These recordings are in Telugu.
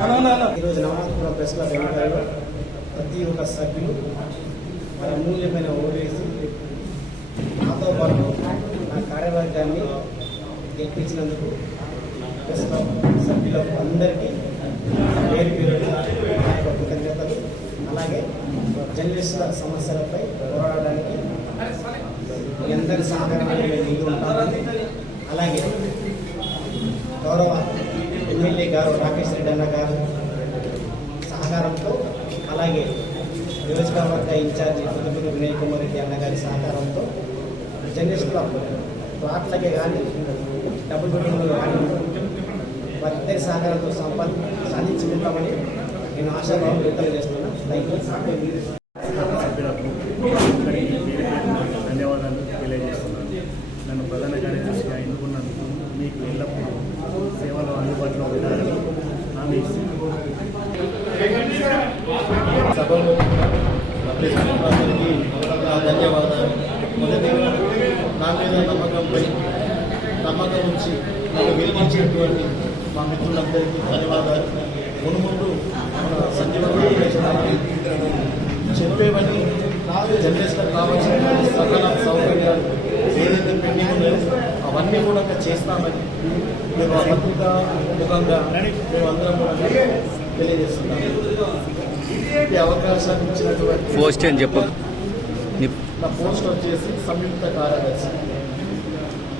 ఈరోజు నవనాథపురం ప్రెస్ క్లబ్ ఎన్నికల్లో ప్రతి ఒక్క సభ్యులు వారి అమూల్యమైన ఓటేసి నాతో పాటు నా కార్యవర్గాన్ని గెలిపించినందుకు ప్రెస్ క్లబ్ సభ్యులకు అందరికీ పేరు పేరు కృతజ్ఞతలు. అలాగే జర్నలిస్టుల సమస్యలపై పోరాడడానికి మీ అందరి సహకారాన్ని అలాగే గౌరవ ఎమ్మెల్యే గారు రాకేష్ రెడ్డి అన్న గారు సహకారంతో అలాగే నియోజకవర్గ ఇన్ఛార్జి పుదుపురి వినయ్ కుమార్ రెడ్డి అన్న గారి సహకారంతో జర్నలిస్ట్ క్లబ్ ప్లాట్లకే కానీ డబుల్ బెడ్రూమ్లో కానీ వారిద్దరి సహకారంతో సంపాదించుకుంటామని సాధించుకుంటామని నేను ఆశాభావం వ్యక్తం చేస్తున్నాను. థ్యాంక్ యూ సభ్యులకు అందరికీ పేరు పేరున ధన్యవాదాలు తెలియజేస్తున్నాను నన్ను ప్రధాన కార్యదర్శిగా ఎన్నుకున్నందుకు మీకు ఎల్లప్పుడూ సేవలు అందుబాటులో ఉండాలని హామీ ఇస్తున్నాను సభలో అందరికీ నా ధన్యవాదాలు మొదటిగా నా మీద నమ్మకంపై నమ్మకం ఉంచి నన్ను గెలిపించినటువంటి మా మిత్రులందరికీ ధన్యవాదాలు. మునుముందు మన సంజీవని చెప్పేవని జనరేషన్ కావాల్సిన సకల సౌకర్యాలు ఏదైతే పెండింగ్ ఉన్నాయో అవన్నీ కూడా చేస్తామని మేము పత్రిక ముఖంగా మేమందరం కూడా తెలియజేస్తున్నాము. ఈ అవకాశాన్ని ఇచ్చినటువంటి పోస్ట్ అని చెప్పు నా పోస్ట్ వచ్చేసి సంయుక్త కార్యదర్శి.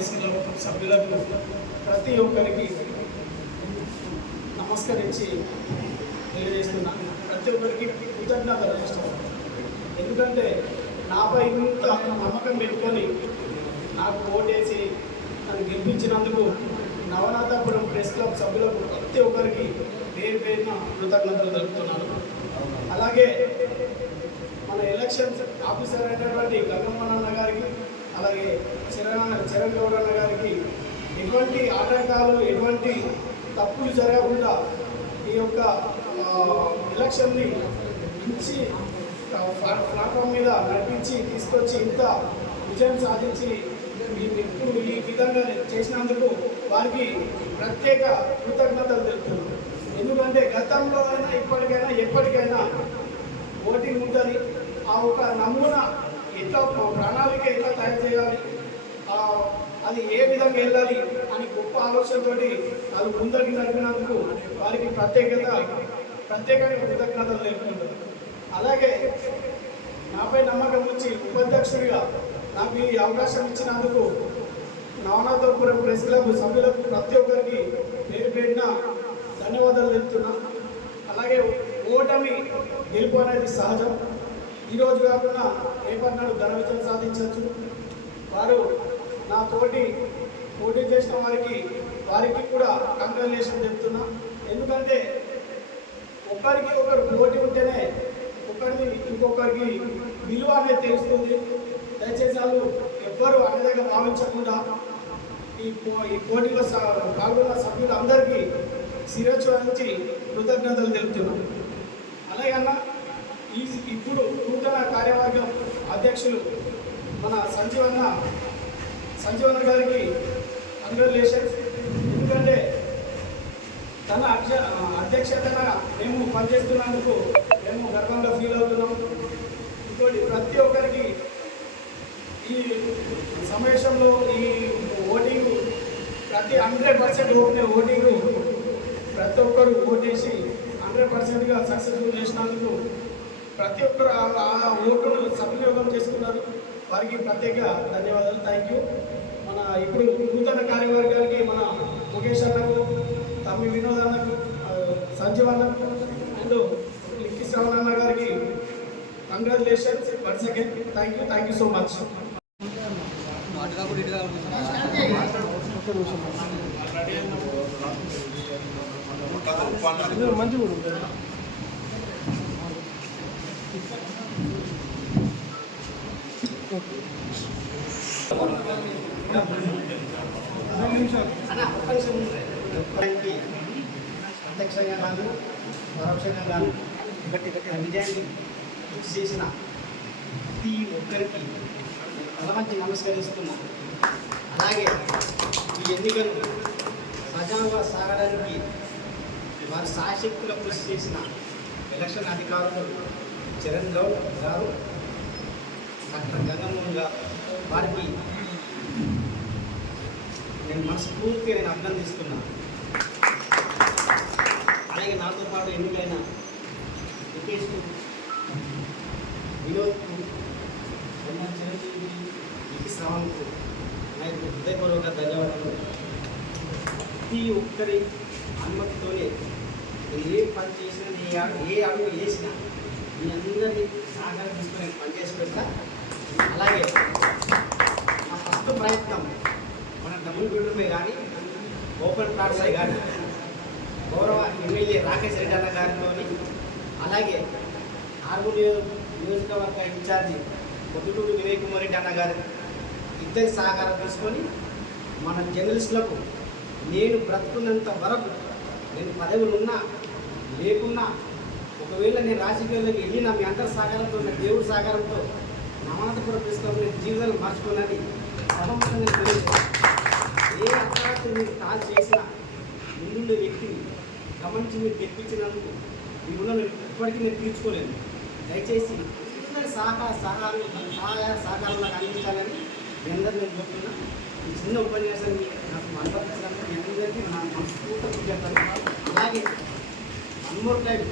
నవనాథపురం సభ్యులకు ప్రతి ఒక్కరికి నమస్కరించి తెలియజేస్తున్నాను ప్రతి ఒక్కరికి కృతజ్ఞతలు చేస్తున్నాను ఎందుకంటే నాపై ఇంత నమ్మకం పెట్టుకొని నాకు ఓటేసి నన్ను గెలిపించినందుకు నవనాథపురం ప్రెస్ క్లబ్ సభ్యులకు ప్రతి ఒక్కరికి పేరు పేరున కృతజ్ఞతలు తెలుపుతున్నాను. అలాగే మన ఎలక్షన్ ఆఫీసర్ అయినటువంటి గంగమ్మన్న గారికి అలాగే చిరణ చిరణ్ గౌడ్ గారికి ఎటువంటి ఆటంకాలు ఎటువంటి తప్పులు జరగకుండా ఈ యొక్క ఎలక్షన్ని మించి ప్లాట్ఫామ్ మీద నడిపించి తీసుకొచ్చి ఇంత విజయం సాధించి ఈ ఇప్పుడు ఈ విధంగా చేసినందుకు వారికి ప్రత్యేక కృతజ్ఞతలు తెలుపుతున్నాను ఎందుకంటే గతంలో అయినా ఇప్పటికైనా ఎప్పటికైనా ఓటింగ్ ఉంటుంది. ఆ ఒక నమూనా ఎట్లా ప్రణాళిక ఎట్లా తయారు చేయాలి? అది ఏ విధంగా వెళ్ళాలి అని గొప్ప ఆలోచనతోటి అది ముందరికి నడిపినందుకు వారికి ప్రత్యేకత ప్రత్యేకంగా కృతజ్ఞతలు తెలుపుకుంటుంది అలాగే నాపై నమ్మకం వచ్చి ఉపాధ్యక్షుడిగా నాకు ఈ అవకాశం ఇచ్చినందుకు నవనాథపురం ప్రెస్ క్లబ్ సభ్యులకు ప్రతి ఒక్కరికి పేరు పెట్టిన ధన్యవాదాలు తెలుపుతున్నా. అలాగే ఓటమి గెలుపు అనేది సహజం. ఈరోజు కాకుండా రేపన్నాడు ఘన విజయం సాధించవచ్చు? వారు నా తోటి పోటీ చేసిన వారికి వారికి కూడా కంగ్రాచులేషన్ చెప్తున్నా. ఎందుకంటే ఒకరికి ఒకరు పోటీ ఉంటేనే ఒకరికి ఇంకొకరికి విలువ అనేది తెలుస్తుంది. దయచేసి వాళ్ళు ఎవ్వరు అన్నదగ్గర భావించకుండా ఈ పో- ఈ పోటీలో పాల్గొన్న సభ్యులందరికీ శిరస్సు నుంచి కృతజ్ఞతలు తెలుపుతున్నాం. అలాగే అన్న ఈ ఇప్పుడు నూతన కార్యవర్గం అధ్యక్షులు మన సంజీవన్న సంజీవన్న గారికి కంగ్రాచులేషన్స్ ఎందుకంటే తన అధ్య అధ్యక్షతన మేము పనిచేస్తున్నందుకు మేము గర్వంగా ఫీల్ అవుతున్నాం. ఇంకోటి ప్రతి ఒక్కరికి ఈ సమావేశంలో ఈ ఓటింగ్ ప్రతి హండ్రెడ్ పర్సెంట్ ఓటే ఓటింగ్ ప్రతి ఒక్కరు ఓటేసి హండ్రెడ్ పర్సెంట్గా సక్సెస్ఫుల్ చేసినందుకు ప్రతి ఒక్కరు ఆ- ఓటును సద్వినియోగం చేసుకున్నారు. వారికి ప్రత్యేక ధన్యవాదాలు. థ్యాంక్ యూ మన ఇప్పుడు నూతన కార్యవర్గానికి మన ముఖేష్ అన్నకు తమ్మి వినోద్ అన్నకు సంజీవ్ అన్నకు అండ్ లిక్కి శ్రవణ్ అన్న గారికి congratulations once again thank you thank you so much అన్న ప్రత్యక్షంగా కాదు పరోక్షంగా కాదు ఆ విజయాన్ని కృషి చేసిన ప్రతి ఒక్కరికి తలవంచి నమస్కరిస్తున్నా అలాగే ఈ ఎన్నికలు సజావుగా సాగడానికి వారి సాయశక్తుల కృషి చేసిన ఎలక్షన్ అధికారులు చరణ్ గౌడ్ గారు డాక్టర్ గంగమోహన్ వారికి నేను మనస్ఫూర్తిగా నేను అభినందిస్తున్నా అలాగే నాతో పాటు ఎన్నికైన ముఖేష్ వినోద్కు ఉన్న చిరంజీవి ఈ శ్రవంకు నాకు హృదయపూర్వక ధన్యవాదాలు. ప్రతి ఒక్కరి అనుమతితోనే నేను ఏ పని చేసినా ఏ అడుగు- ఏ అడుగు వేసినా మీ అందరినీ సహకారం తీసుకుని నేను పనిచేసి పెడతా. అలాగే నా ఫస్ట్ ప్రయత్నం. మన డబుల్ బెడ్రూమే కానీ ఓపెన్ ప్లాట్సే కానీ గౌరవ ఎమ్మెల్యే రాకేష్ రెడ్డి అన్న గారితో అలాగే ఆర్మూర్ నియోజకవర్గ ఇన్ఛార్జి పొద్దుటూరు వినయ్ కుమార్ రెడ్డి అన్న గారి ఇద్దరి సహకారం తీసుకొని మన జర్నలిస్టులకు నేను బ్రతుకున్నంత వరకు నేను పదవులు ఉన్నా లేకున్నా ఒకవేళ నేను రాజకీయాల్లోకి వెళ్ళినా మీ అందరి సహకారంతో నా దేవుడి సహకారంతో నమానతపురం ప్రెస్ నేను జీవితాలు మార్చుకున్నది సభముఖంగా తెలియజేస్తాను ఏ అర్ధరాత్రి మీరు కాల్ చేసినా ముందుండే వ్యక్తిని గమనించి మీరు గెలిపించినందుకు మీ ఉన్న ఇప్పటికీ నేను తీర్చుకోలేను. దయచేసి సహకార సహాయాలు సహాయ సహకారాలు నాకు అందించాలని మీ అందరూ నేను కోరుతున్నా. ఈ చిన్న ఉపన్యాసాన్ని నాకు అనుమతించినందుకు అందరికీ నా మనస్ఫూర్తి చెప్తాను అలాగే వన్ టైం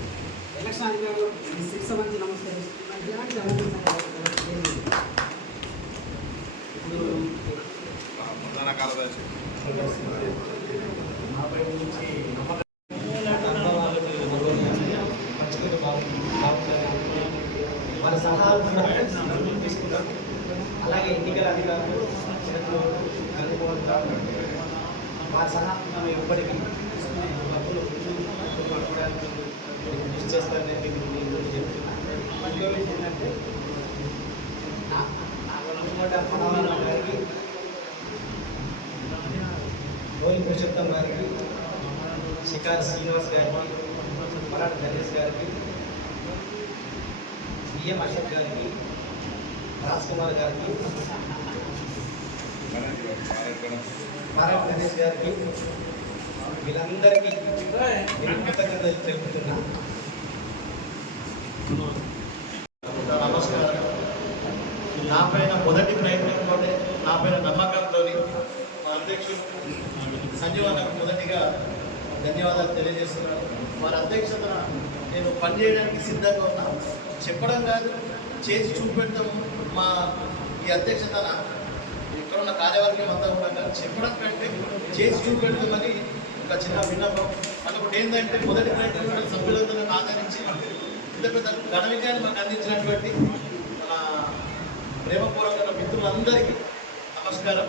ఎలక్షన్ అధికారులు శిక్ష మంచి నమస్కరిస్తున్నాను వాళ్ళ సలహాలు తీసుకుంటాం అలాగే ఎన్నికల అధికారులు వారి సహా మనం ఎప్పటికీ డబ్బులు పట్టుకోవడానికి కృషి చేస్తారని మీకు నేను చెప్తున్నాను ఇంకో విషయం ఏంటంటే నా- నా మనవాళ్ళ గారికి రోహిత్ పురుషోత్తం గారికి షికార్ శ్రీనివాస్ గారికి మరాఠ్ గణేష్ గారికి బిఎం అశోక్ గారికి రాజ్ కుమార్ గారికి మరాఠ్ గణేష్ గారికి వీళ్ళందరికీ నేను కృతజ్ఞతలు తెలుపుతున్నా. నమస్కారం. నా పైన మొదటి ప్రయత్నంతో నా పైన నమ్మకంతో మా అధ్యక్షుడు సంజీవన్నకు మొదటిగా ధన్యవాదాలు తెలియజేస్తున్నాను. వారి అధ్యక్షతన నేను పనిచేయడానికి సిద్ధంగా ఉన్నా. చెప్పడం కాదు చేసి చూపెడతాము మా ఈ అధ్యక్షతన ఇక్కడ ఉన్న కార్యవర్గం అంతా కూడా చెప్పడం కంటే చేసి చూపెడతామని ఒక చిన్న విన్నపం. అదొకటి ఏంటంటే మొదటి ప్రయత్నంలో సభ్యులందరూ ఆదరించి ఇంత పెద్ద ఘన విజయాన్ని మాకు అందించినటువంటి మన ప్రేమపూర్వక మిత్రులందరికీ నమస్కారం.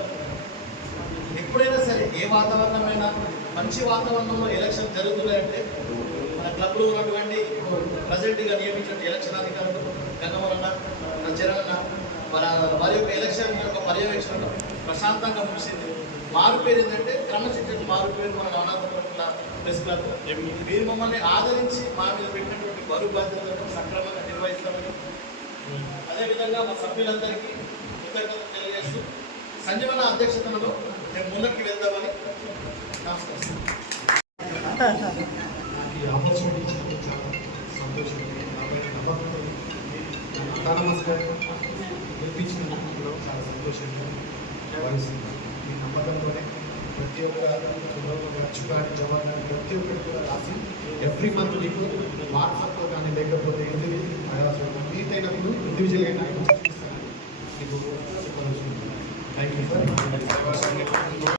ఎప్పుడైనా సరే ఏ వాతావరణమైనా మంచి వాతావరణంలో ఎలక్షన్ జరుగుతున్నాయంటే మన క్లబ్లో ఉన్నటువంటి ప్రజెంట్గా నియమించిన ఎలక్షన్ అధికారులు గంగమరన్న మన చరణ్ మన వారి యొక్క ఎలక్షన్ యొక్క పర్యవేక్షణ ప్రశాంతంగా ముగిసింది. మారు పేరు ఏంటంటే క్రమశిక్షణ మారు పేరు మన అనాథపట్ల ప్రెస్ క్లబ్. మీరు మమ్మల్ని ఆదరించి మా మీద పెట్టినటువంటి బరువు బాధ్యతలను సక్రమంగా నిర్వహిస్తామని. అదేవిధంగా మా సభ్యులందరికీ కృతజ్ఞతలు తెలియజేస్తూ సంజీవన అధ్యక్షతలో మేము ముందరికి వెళ్దామని నమస్కారం. ఈ ఆపర్చునిటీ చాలా సంతోషం కాబట్టి నమ్మకంతో అటానమస్గా చాలా సంతోషంగా భావిస్తున్నాను. ఈ నమ్మకంలోనే ప్రతి ఒక్క ఖర్చు కానీ జవాన్ కానీ ప్రతి ఒక్కటి కూడా రాసి ఎవ్రీ మంత్ మీకు వాట్సాప్లో కానీ లేకపోతే ఇంటివి మీటైనప్పుడు ఇండివిజువల్ అయినా నాకు మీకు చెప్పదలుచుకుంటున్నాను థ్యాంక్ యూ సార్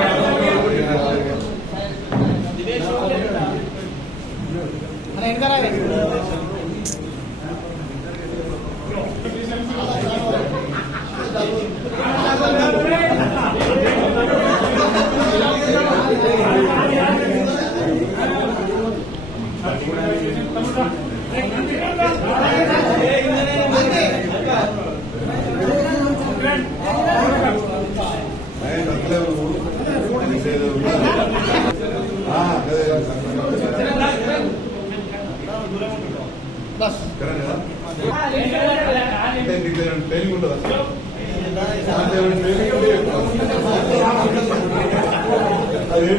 ట్రైనింగ్ ఉంటుంది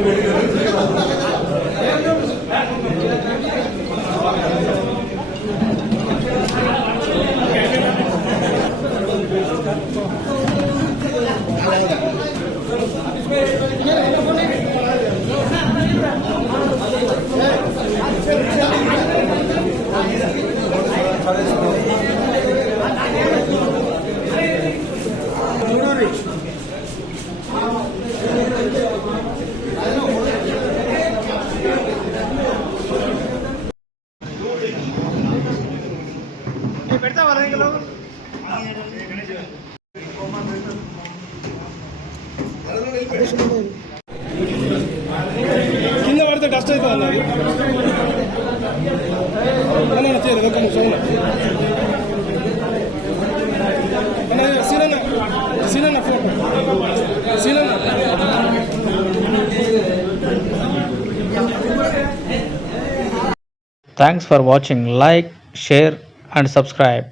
పెడతా ಅಷ್ಟೇ ಐತೆ ಅಲ್ಲ ಅಣ್ಣ ಸೇರಿ ವೆಲ್ಕಮ್ ಸೋಮಣ್ಣ ಅಣ್ಣ Seenanna Seenanna phone Seenanna Thanks for watching. Like, share, and subscribe.